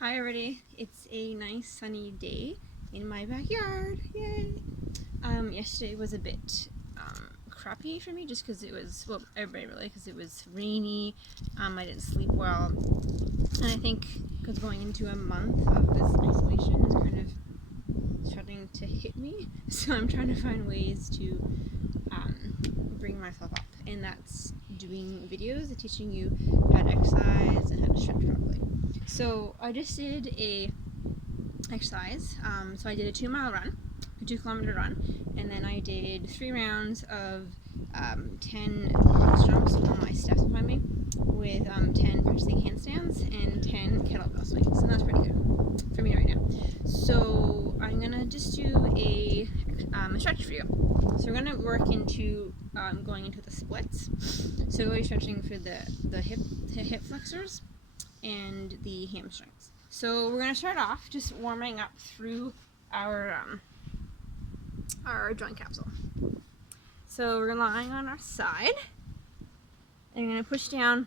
Hi everybody, it's a nice sunny day in my backyard, yay! Yesterday was a bit crappy for me just because it was, well, everybody really, because it was rainy, I didn't sleep well, and I think because going into a month of this isolation is kind of starting to hit me, so I'm trying to find ways to bring myself up, and that's doing videos teaching you how to exercise and how to stretch properly. So I just did a exercise. So I did a 2-mile run, a 2-kilometer run, and then I did 3 rounds of 10 box jumps on my steps behind me with 10 practicing handstands and 10 kettlebell swings, and that's pretty good for me right now. So I'm gonna just do a stretch for you. So we're gonna work into going into the splits. So we'll be stretching for the hip flexors and the hamstrings. So we're going to start off just warming up through our joint capsule. So we're lying on our side, and you're going to push down,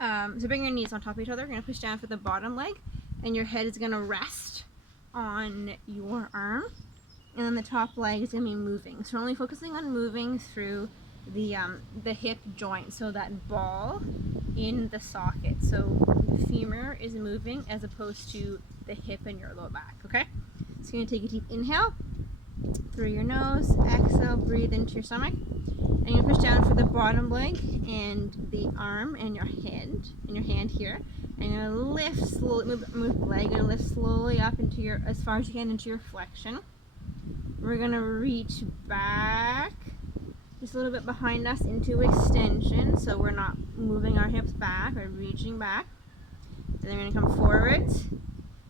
so bring your knees on top of each other. You're going to push down for the bottom leg, and your head is going to rest on your arm, and then the top leg is going to be moving. So we're only focusing on moving through the hip joint, so that ball in the socket. So the femur is moving as opposed to the hip and your low back, okay? So you're going to take a deep inhale through your nose, exhale, breathe into your stomach, and you're going to push down for the bottom leg and the arm and your hand here, and you're going to lift slowly, move the leg, and lift slowly up into your, as far as you can, into your flexion. We're going to reach back just a little bit behind us into extension, so we're not moving our hips back, we're reaching back. And then we're going to come forwards,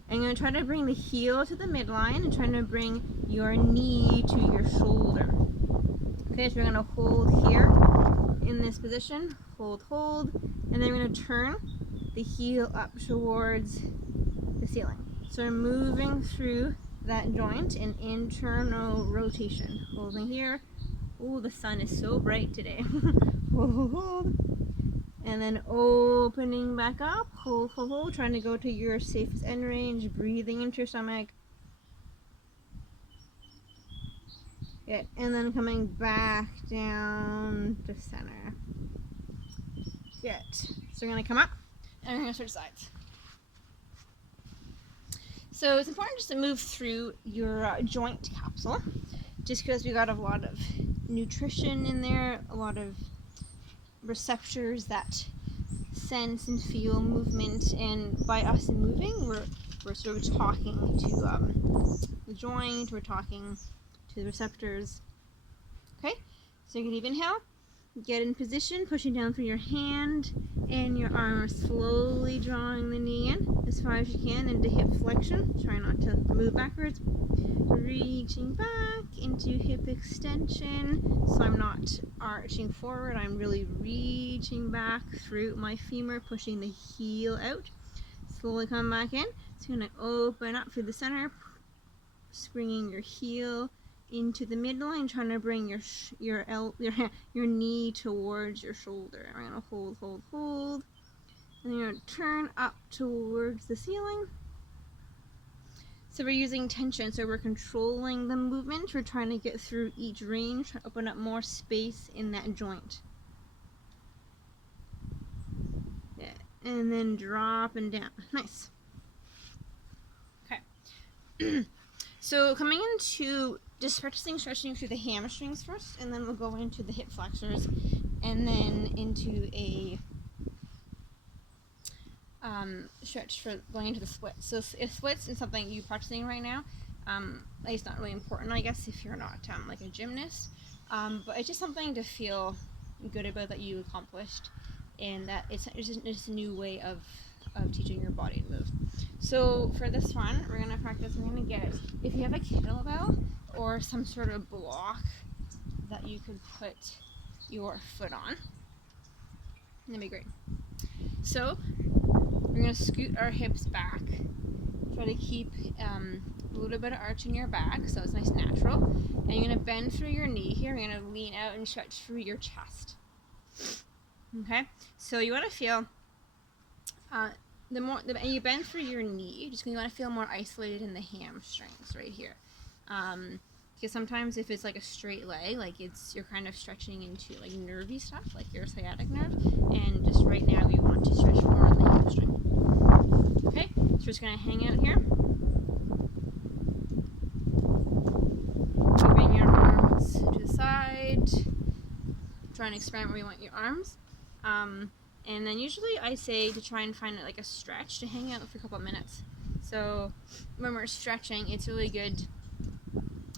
and you're going to try to bring the heel to the midline and trying to bring your knee to your shoulder. Okay, so we're going to hold here in this position, hold, and then we're going to turn the heel up towards the ceiling. So we're moving through that joint in internal rotation, holding here. Oh, the sun is so bright today. Hold. And then opening back up. Hold. Trying to go to your safest end range. Breathing into your stomach. Good. And then coming back down to center. Good. So we're going to come up and we're going to switch sides. So it's important just to move through your joint capsule, just because we got a lot of nutrition in there, a lot of receptors that sense and feel movement, and by us moving, we're sort of talking to the joint, we're talking to the receptors. Okay, so you can even inhale, get in position, pushing down through your hand and your arm, slowly drawing the knee in as far as you can into hip flexion. Try not to move backwards. Reaching back into hip extension, so I'm not arching forward, I'm really reaching back through my femur, pushing the heel out. Slowly come back in. So you're going to open up through the center, bringing your heel into the midline, trying to bring your knee towards your shoulder. I'm going to hold, and you're going to turn up towards the ceiling. So we're using tension, so we're controlling the movement. We're trying to get through each range, trying to open up more space in that joint. Yeah. And then dropping down. Nice. Okay. So coming into just practicing stretching through the hamstrings first, and then we'll go into the hip flexors, and then into a stretch for going into the splits. So if splits is something you're practicing right now, it's not really important, I guess, if you're not like a gymnast, but it's just something to feel good about that you accomplished, and that it's just a new way of teaching your body to move. So for this one, we're going to practice, we're going to get, if you have a kettlebell or some sort of block that you could put your foot on, that'd be great. So we're going to scoot our hips back, try to keep a little bit of arch in your back so it's nice and natural, and you're going to bend through your knee here. You're going to lean out and stretch through your chest. Okay, so you want to feel and you bend through your knee, just because you want to feel more isolated in the hamstrings right here. Because sometimes if it's like a straight leg, like you're kind of stretching into like nervy stuff, like your sciatic nerve, and just right now we want to stretch more on the hamstring. Okay, so we're just gonna hang out here. Moving your arms to the side. Try and experiment where you want your arms. And then usually I say to try and find like a stretch to hang out for a couple of minutes. So when we're stretching, it's really good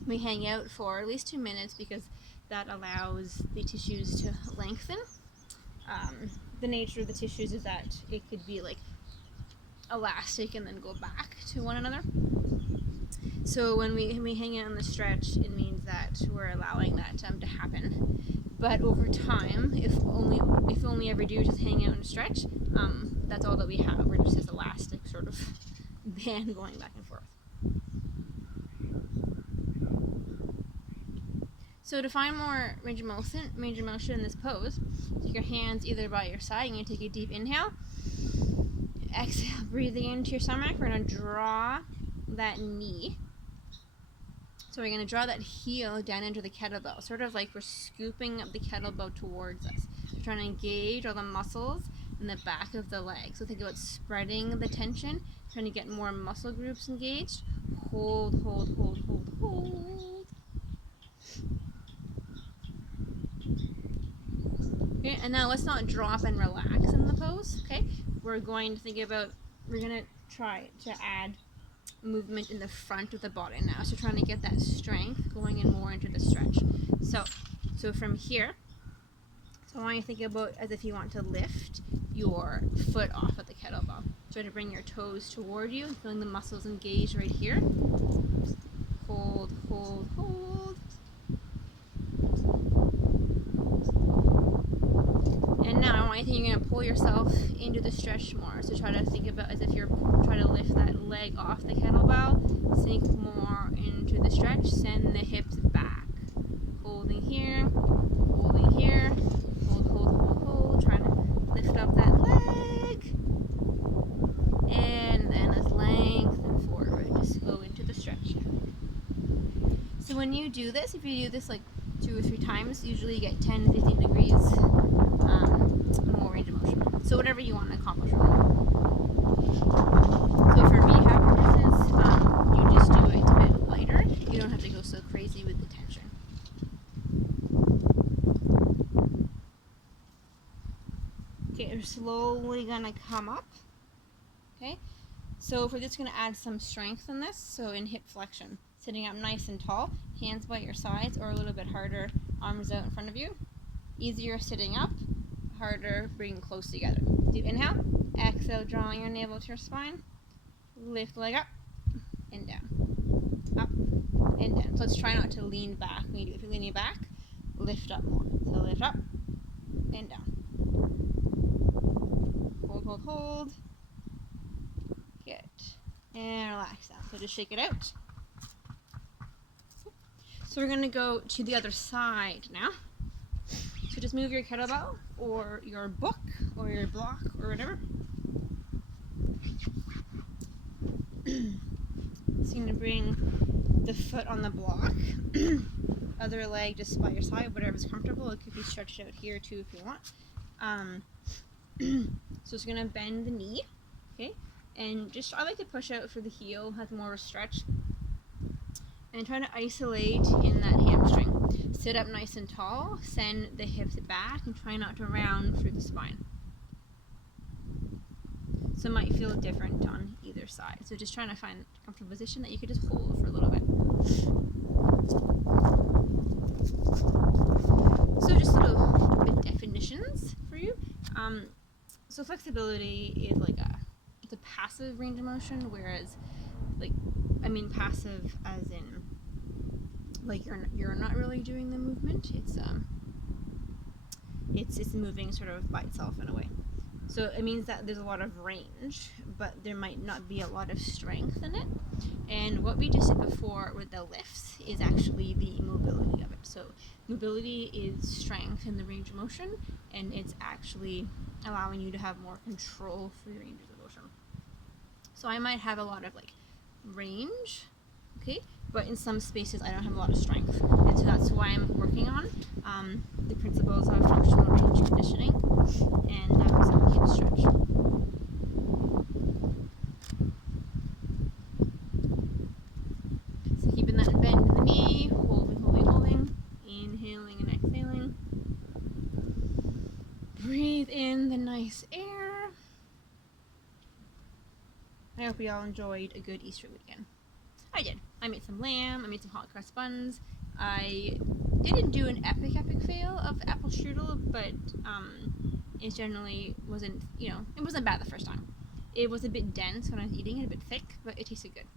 we hang out for at least 2 minutes, because that allows the tissues to lengthen. The nature of the tissues is that it could be like elastic and then go back to one another. So when we hang out on the stretch, it means that we're allowing that to happen. But over time, if only ever do just hang out and stretch, that's all that we have. We're just this elastic sort of band going back and forth. So to find more range of motion in this pose, take your hands either by your side. You're going to take a deep inhale. Exhale, breathing into your stomach. We're going to draw that knee. So we're going to draw that heel down into the kettlebell, sort of like we're scooping up the kettlebell towards us. We're trying to engage all the muscles in the back of the leg. So think about spreading the tension, trying to get more muscle groups engaged. Hold, hold, hold, hold, hold. Okay, and now let's not drop and relax in the pose. Okay, we're going to try to add movement in the front of the body now. So trying to get that strength going in more into the stretch. So from here, so I want you to think about as if you want to lift your foot off of the kettlebell. Try to bring your toes toward you, feeling the muscles engaged right here. Hold, hold, hold. And now I think you're going to pull yourself into the stretch more. So try to think about as if you're trying to lift that leg off the kettlebell. Sink more into the stretch. Send the hips back. Holding here. Holding here. Hold, hold, hold, hold. Trying to lift up that leg. And then let's lengthen forward. Just go into the stretch. So when you do this, if you do this like 2 or 3 times, usually you get 10 to 15 degrees more range of motion. So whatever you want to accomplish really. So for rehab purposes, you just do it a bit lighter. You don't have to go so crazy with the tension. Okay, we're slowly gonna come up. Okay, so we're just gonna add some strength in this. So in hip flexion, sitting up nice and tall, hands by your sides, or a little bit harder, arms out in front of you. Easier sitting up, harder bringing close together. Deep inhale, exhale, drawing your navel to your spine. Lift the leg up and down, up and down. So let's try not to lean back. If you're leaning back, lift up more. So lift up and down. Hold, hold, hold. Good. And relax down. So just shake it out. So we're going to go to the other side now. So just move your kettlebell or your book or your block or whatever. So you're going to bring the foot on the block. Other leg just by your side, whatever's comfortable. It could be stretched out here too if you want. So it's going to bend the knee. Okay. And just, I like to push out for the heel, have more of a stretch. And try to isolate in that hamstring. Sit up nice and tall, send the hips back, and try not to round through the spine. So it might feel different on either side. So just trying to find a comfortable position that you could just hold for a little bit. So just little bit definitions for you. So flexibility is like it's a passive range of motion, whereas passive as in like you're not really doing the movement. It's moving sort of by itself in a way. So it means that there's a lot of range, but there might not be a lot of strength in it. And what we just did before with the lifts is actually the mobility of it. So mobility is strength in the range of motion, and it's actually allowing you to have more control for your ranges of motion. So I might have a lot of like range, okay, but in some spaces I don't have a lot of strength, and so that's why I'm working on the principles of functional range conditioning and some hip stretch. So keeping that bend in the knee, holding, inhaling and exhaling. Breathe in the nice air. I hope you all enjoyed a good Easter weekend. I did. I made some lamb, I made some hot cross buns. I didn't do an epic fail of apple strudel, but it generally wasn't, it wasn't bad the first time. It was a bit dense when I was eating it, a bit thick, but it tasted good.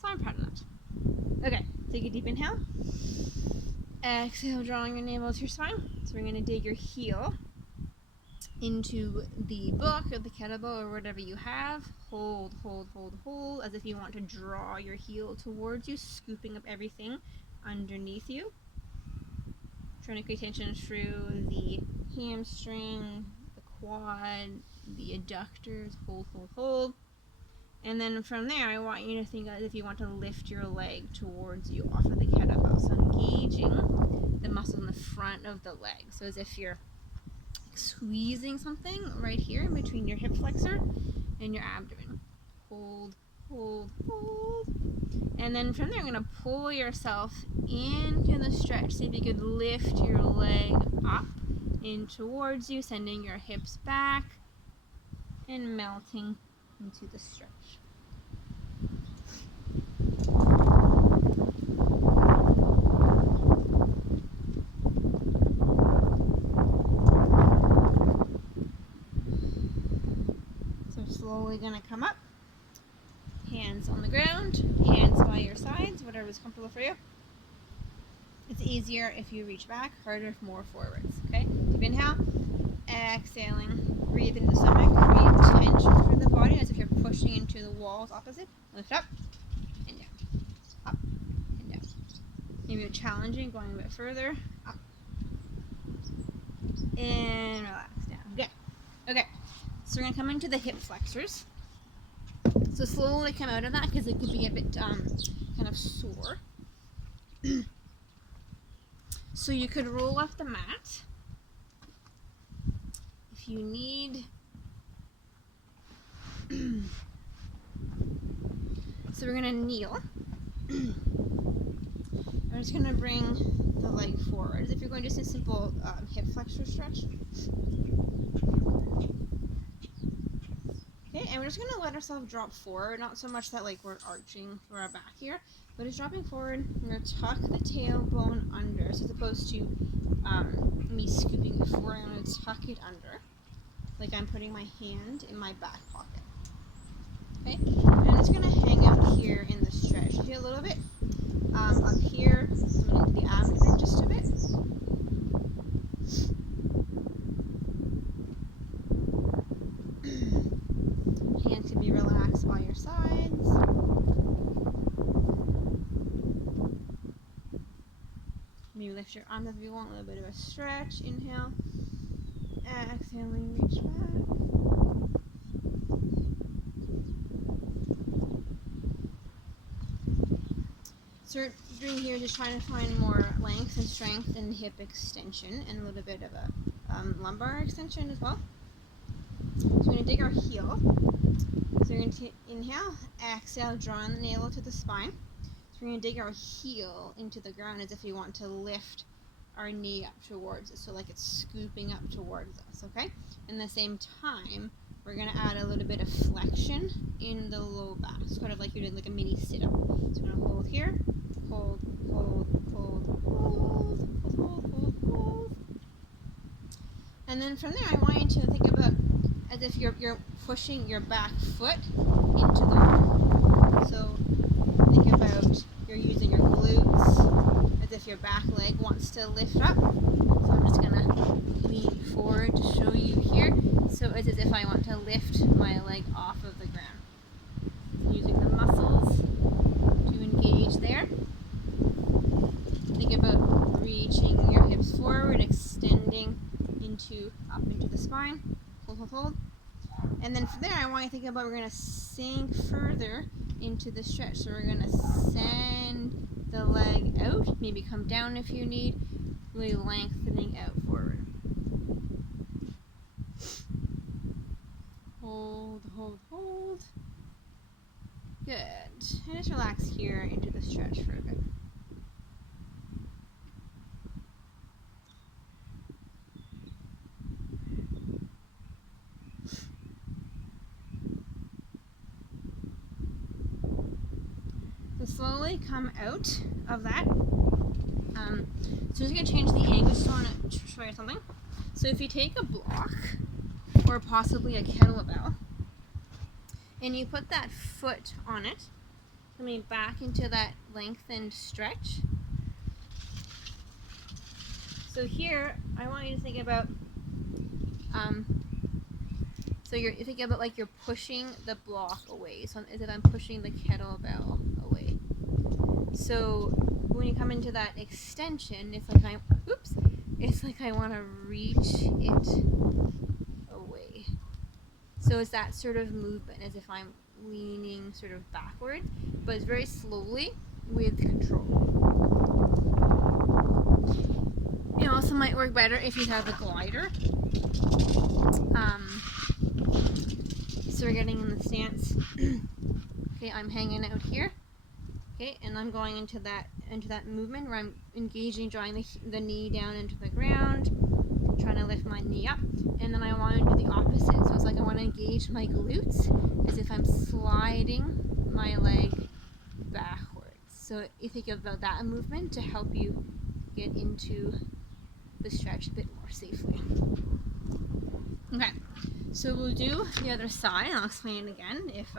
So I'm proud of that. Okay, take a deep inhale. Exhale, drawing your navel to your spine. So we're going to dig your heel into the book or the kettlebell or whatever you have. Hold, as if you want to draw your heel towards you, scooping up everything underneath you. Trying to create tension through the hamstring, the quad, the adductors. Hold. And then from there, I want you to think as if you want to lift your leg towards you off of the kettlebell. So engaging the muscles in the front of the leg. So as if you're squeezing something right here in between your hip flexor and your abdomen. Hold. And then from there, I'm going to pull yourself into the stretch. See if you could lift your leg up in towards you, sending your hips back and melting into the stretch. So slowly going to come up. Hands on the ground, hands by your sides, whatever is comfortable for you. It's easier if you reach back, harder if more forwards. Okay? Deep inhale, exhaling, breathe into the stomach, create tension through the body as if you're pushing into the walls opposite. Lift up and down, up and down. Maybe you're challenging, going a bit further, up and relax down. Good. Okay, so we're going to come into the hip flexors. So slowly come out of that because it could be a bit kind of sore. So you could roll off the mat if you need. So we're going to kneel. I'm just going to bring the leg forward as if you're going to do a simple hip flexor stretch. Okay, and we're just going to let ourselves drop forward, not so much that like we're arching for our back here, but it's dropping forward. We're going to tuck the tailbone under, so as opposed to me scooping it forward, I'm going to tuck it under, like I'm putting my hand in my back pocket. Okay, and I'm just going to hang out here in the stretch. Feel a little bit up here, coming into the abdomen just a bit. Hands can be relaxed by your sides. Maybe lift your arms if you want, a little bit of a stretch. Inhale. Exhaling, reach back. So what we're doing here is just trying to find more length and strength in hip extension and a little bit of a lumbar extension as well. So we're going to dig our heel. So we're going to inhale, exhale, drawing the navel to the spine. So we're going to dig our heel into the ground as if we want to lift our knee up towards us. So like it's scooping up towards us, okay? And at the same time, we're going to add a little bit of flexion in the low back. It's kind of like you're doing like a mini sit-up. So we're going to hold here, hold. And then from there, I want you to think about as if you're pushing your back foot into the wall. So think about you're using your glutes as if your back leg wants to lift up. So I'm just going to lean forward to show you here. So it's as if I want to lift my leg off of the ground. Using the muscles to engage there. Think about reaching your hips forward, extending up into the spine. Hold. And then from there, I want you to think about we're going to sink further into the stretch. So we're going to send the leg out, maybe come down if you need, really lengthening out forward. Hold, hold, hold. Good. And just relax here into the stretch for a bit. So slowly come out of that. So I'm just going to change the angle. So I want to show you something. So if you take a block or possibly a kettlebell and you put that foot on it, coming back into that lengthened stretch. So here, I want you to think about, so you're thinking about like you're pushing the block away. So is it I'm pushing the kettlebell away? So when you come into that extension, it's like it's like I want to reach it away. So it's that sort of movement as if I'm leaning sort of backward, but it's very slowly with control. It also might work better if you have a glider. So we're getting in the stance. Okay, I'm hanging out here. Okay, and I'm going into that movement where I'm engaging, drawing the knee down into the ground, trying to lift my knee up, and then I want to do the opposite. So it's like I want to engage my glutes as if I'm sliding my leg backwards. So you think about that movement to help you get into the stretch a bit more safely. Okay, so we'll do the other side. I'll explain it again if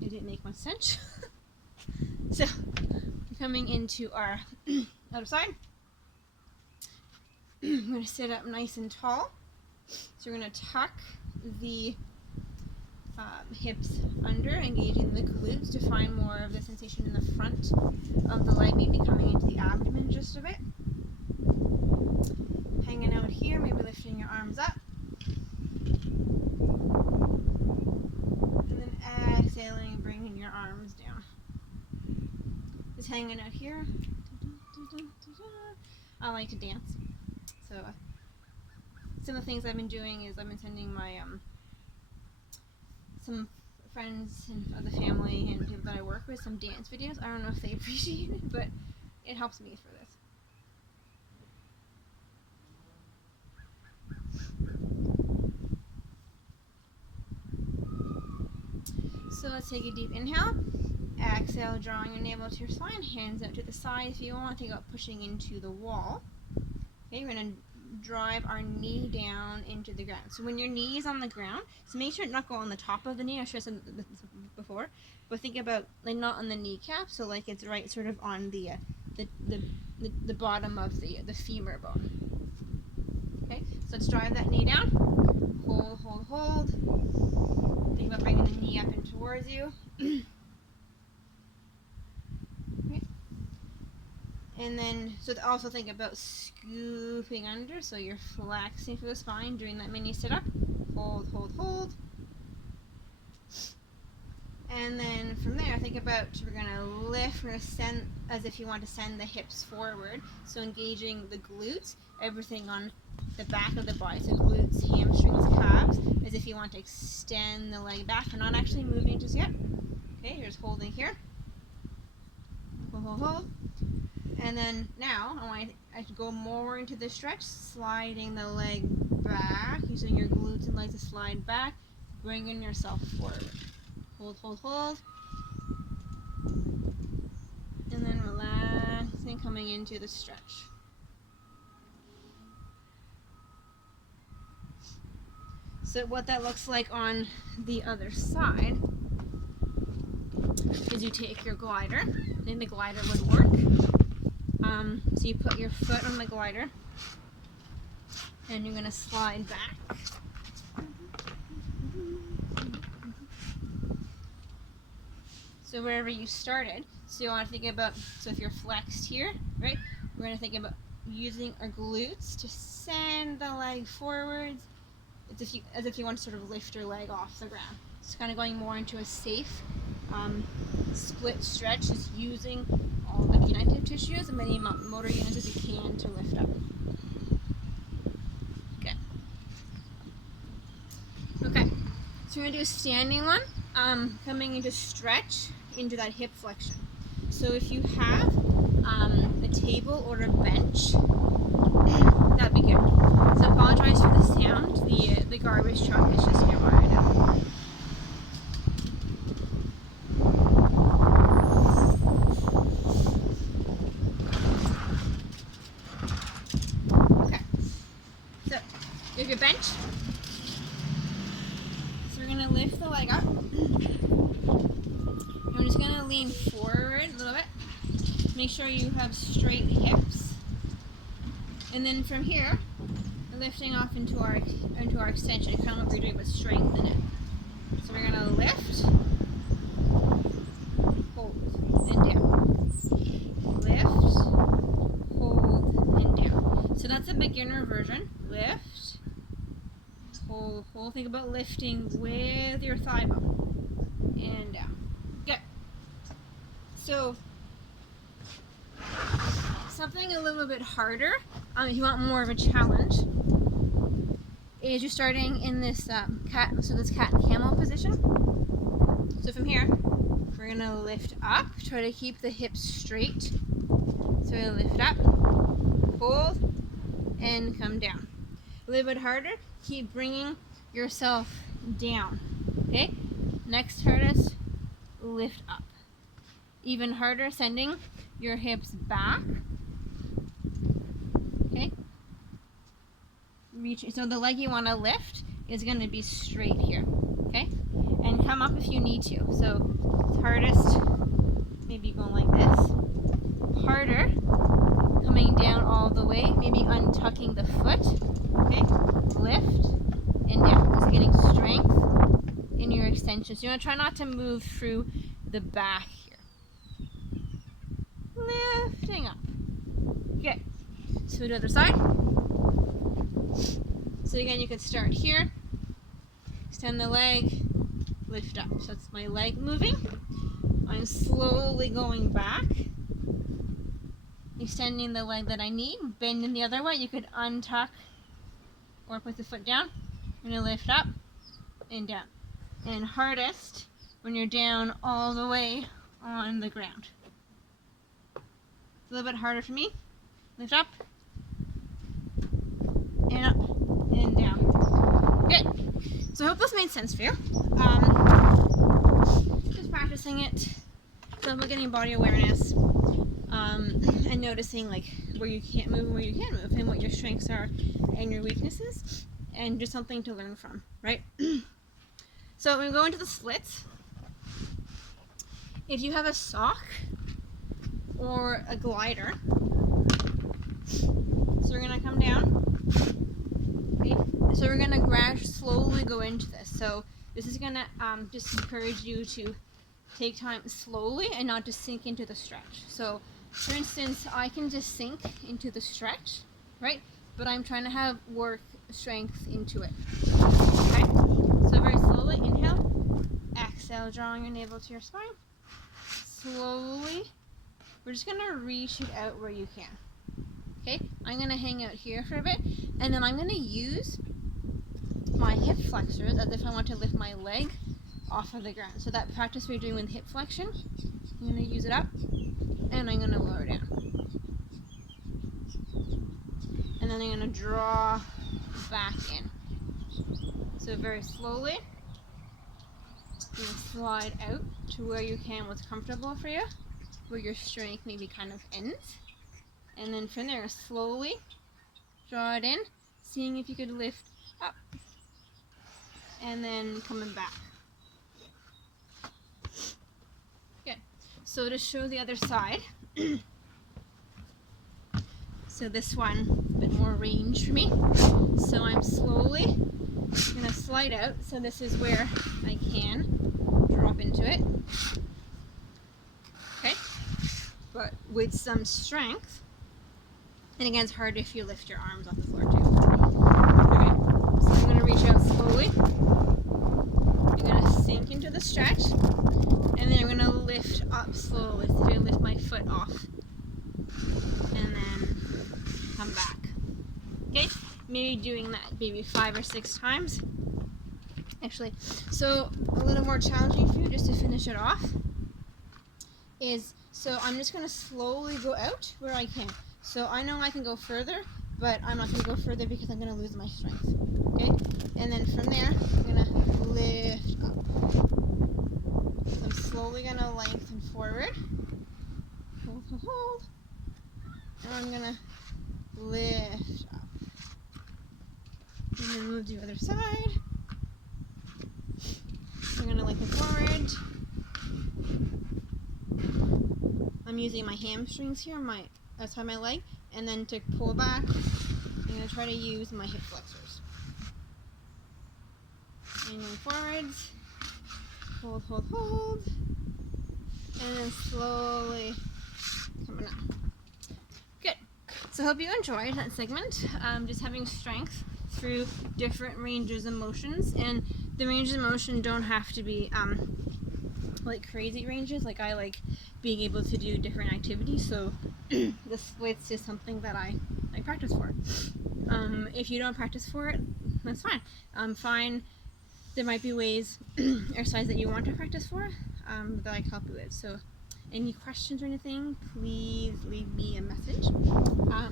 it didn't make much sense. So we're coming into our other side. I'm going to sit up nice and tall. So we're going to tuck the hips under, engaging the glutes to find more of the sensation in the front of the leg, maybe coming into the abdomen just a bit. Hanging out here, maybe lifting your arms up. And then exhaling, bringing your arms down. Just hanging out here. I like to dance. So some of the things I've been doing is I've been sending my some friends and other family and people that I work with some dance videos. I don't know if they appreciate it, but it helps me for this. So let's take a deep inhale. Exhale, drawing your navel to your spine, hands out to the side. If you want to think about pushing into the wall. Okay, we're going to drive our knee down into the ground. So when your knee is on the ground, so make sure it not go on the top of the knee. I should have said this before, but think about like not on the kneecap, so like it's right sort of on the bottom of the femur bone. Okay, so let's drive that knee down. Hold, hold, hold. Think about bringing the knee up and towards you. And then, so also think about scooping under, so you're flexing through the spine, doing that mini sit-up. Hold, hold, hold. And then from there, think about, we're going to lift, we're going to send, as if you want to send the hips forward. So engaging the glutes, everything on the back of the body. So glutes, hamstrings, calves, as if you want to extend the leg back. We're not actually moving just yet. Okay, you're just holding here. Hold, hold, hold. And then now, I want to go more into the stretch, sliding the leg back, using your glutes and legs to slide back, bringing yourself forward. Hold, hold, hold. And then relaxing, coming into the stretch. So what that looks like on the other side is you take your glider, and the glider would work. So you put your foot on the glider, and you're going to slide back. So wherever you started, so you want to think about, so if you're flexed here, right, we're going to think about using our glutes to send the leg forwards. as if you want to sort of lift your leg off the ground. It's kind of going more into a safe split stretch, just using all the connective tissue, as many motor units as you can to lift up. Okay, so we're going to do a standing one, coming into stretch into that hip flexion. So if you have a table or a bench, that'd be good. So I apologize for the sound. The garbage truck is just nearby right now. Okay, so you have your bench. So we're going to lift the leg up. I'm just going to lean forward a little bit. Make sure you have straight hips. And then from here, we're lifting off into our extension, kind of what we're doing, but strengthen it. So we're going to lift, hold, and down. Lift, hold, and down. So that's a beginner version. Lift, hold, hold. Think about lifting with your thigh bone. And down. Good. So something a little bit harder, if you want more of a challenge, is you're starting in this cat and camel position. So from here, we're gonna lift up, try to keep the hips straight. So we lift up, hold, and come down. A little bit harder, keep bringing yourself down. Okay, next hardest, lift up. Even harder, sending your hips back. Okay, reach. So the leg you want to lift is going to be straight here. Okay, and come up if you need to. So it's hardest, maybe going like this. Harder, coming down all the way, maybe untucking the foot. Okay, lift and down. Just getting strength in your extension. So you want to try not to move through the back here. Lifting up. Okay, so we do the other side. So again, you can start here, extend the leg, lift up. So that's my leg moving. I'm slowly going back, extending the leg that I need, bending the other way. You could untuck or put the foot down. I'm going to lift up and down. And hardest when you're down all the way on the ground. It's a little bit harder for me. Lift up and up and down. Good. So I hope this made sense for you. Just practicing it. So we're getting body awareness and noticing like where you can't move and where you can move, and what your strengths are and your weaknesses, and just something to learn from, right? So we go into the splits. If you have a sock or a glider, so we're gonna come down. Okay. So we're gonna slowly go into this. So this is gonna just encourage you to take time slowly and not just sink into the stretch. So for instance, I can just sink into the stretch, right? But I'm trying to have work strength into it. Okay? So very slowly, inhale, exhale, drawing your navel to your spine. Slowly, we're just gonna reach it out where you can. Okay, I'm gonna hang out here for a bit, and then I'm gonna use my hip flexors as if I want to lift my leg off of the ground. So that practice we're doing with hip flexion, I'm gonna use it up, and I'm gonna lower down. And then I'm gonna draw back in. So very slowly, you're gonna slide out to where you can, what's comfortable for you, where your strength maybe kind of ends. And then from there, slowly draw it in, seeing if you could lift up. And then coming back. Good. So to show the other side, so this one, a bit more range for me. So I'm slowly going to slide out. So this is where I can drop into it. Okay. But with some strength. And again, it's hard if you lift your arms off the floor too. Okay. So I'm going to reach out slowly. You're going to sink into the stretch, and then you're going to lift up slowly. So you lift my foot off, and then come back. Okay, maybe doing that maybe 5 or 6 times. Actually, so a little more challenging for you, just to finish it off, is, so I'm just going to slowly go out where I can. So I know I can go further, but I'm not going to go further because I'm going to lose my strength. Okay, and then from there, I'm going to lift up. So I'm slowly going to lengthen forward. Hold, hold, hold. Now I'm going to lift up. And then move to the other side. I'm going to lengthen forward. I'm using my hamstrings here, outside my leg, and then to pull back, I'm going to try to use my hip flexors. And then forwards, hold, hold, hold, and then slowly coming up. Good. So I hope you enjoyed that segment, just having strength through different ranges of motions, and the ranges of motion don't have to be like crazy ranges. Like, I like being able to do different activities, so the splits is something that I practice for. If you don't practice for it, that's fine. Fine. There might be ways, exercise that you want to practice for, that I can help you with. So any questions or anything, please leave me a message.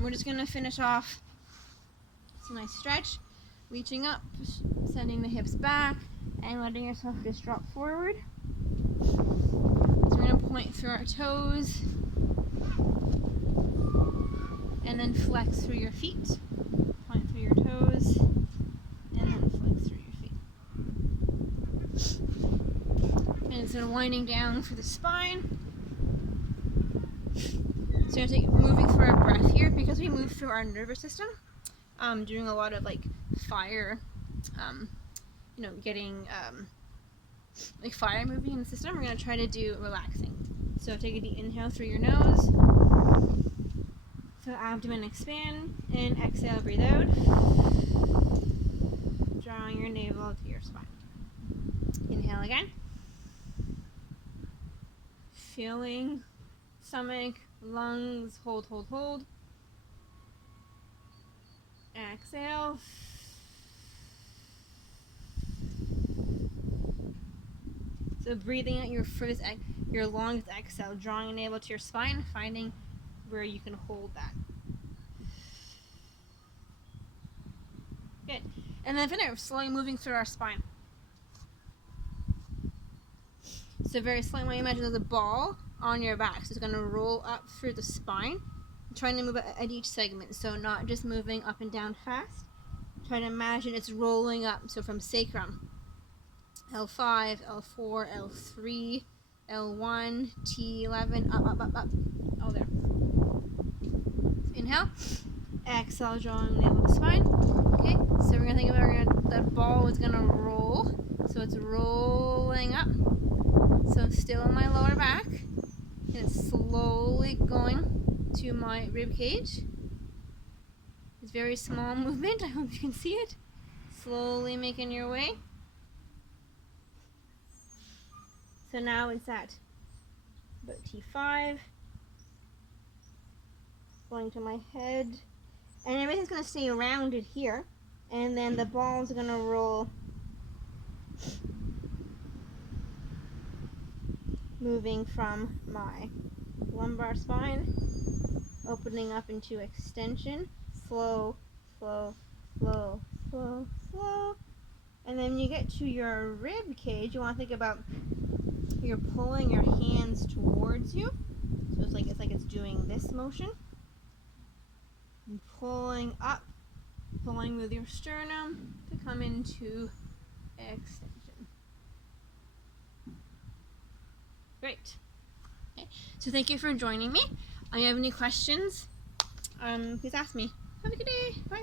We're just going to finish off. It's a nice stretch, reaching up, sending the hips back, and letting yourself just drop forward. So we're going to point through our toes, and then flex through your feet. Point through your toes, and then flex through your feet. And it's winding down through the spine. So you're going to moving through our breath here, because we move through our nervous system, doing a lot of like fire, getting like fire moving in the system. We're going to try to do relaxing. So take a deep inhale through your nose. So abdomen expand, and exhale, breathe out. Drawing your navel to your spine. Inhale again. Feeling stomach, lungs, hold, hold, hold. Exhale. So breathing out your longest exhale, drawing your navel to your spine, finding where you can hold that. Good. And then from there, slowly moving through our spine. So very slowly, imagine there's a ball on your back. So it's going to roll up through the spine, trying to move at each segment. So not just moving up and down fast. Try to imagine it's rolling up. So from sacrum, L5, L4, L3, L1, T11, up, up, up, up. Oh, there. So inhale. Exhale, drawing navel to spine. Okay, so we're going to think about that ball is going to roll. So it's rolling up. So still in my lower back. And it's slowly going to my rib cage. It's a very small movement. I hope you can see it. Slowly making your way. So now it's at about T5. Going to my head. And everything's going to stay rounded here. And then the ball's going to roll. Moving from my lumbar spine. Opening up into extension. Slow, slow, slow, slow, slow. And then when you get to your rib cage, you want to think about you're pulling your hands towards you. So it's like it's doing this motion. And pulling up, pulling with your sternum to come into extension. Great. Okay. So thank you for joining me. If you have any questions, please ask me. Have a good day. Bye.